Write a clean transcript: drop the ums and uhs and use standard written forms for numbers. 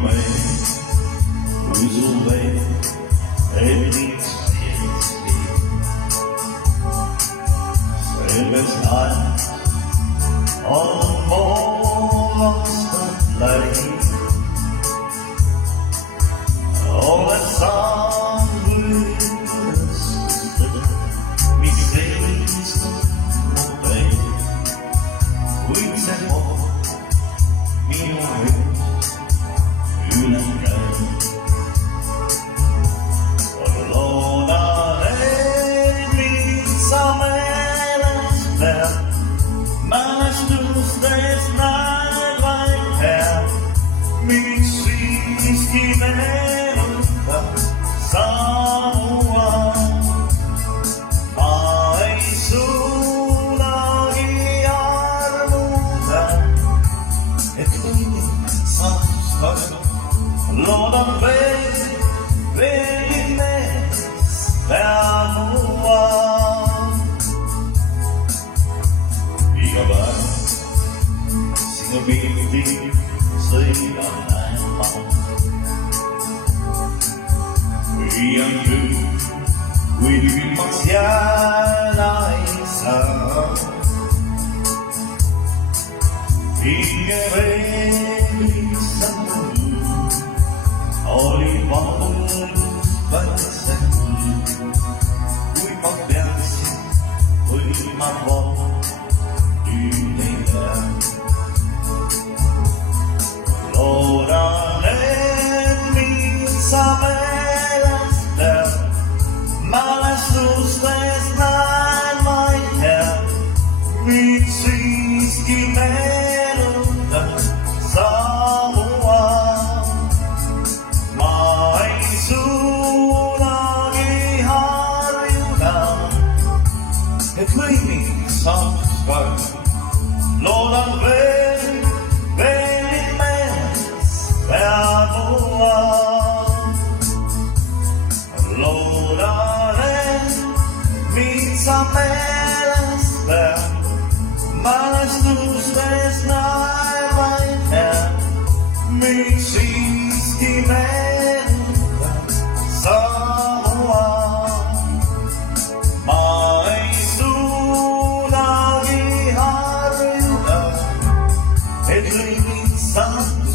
away, who's away, everything's same as night on the moon of sunlight. All that song with us, mistakes away, we say more, me away, you and I. Alone on every summer there, managed to stay night like hell, me sweet skin. Lord, I'm very mess down the wall. Be a bird, sing a bee, sleep on night long. We are good, we must realize in a very summer. Only one person. We must dance, we must walk together. Lord, let me some balance there. Balance to stay night my hair. We see metal someone. Cleaning some sparks, Lord, I'm very mess down the wall. Lord, I need some balance there. Managed to stay night like hell. Me see some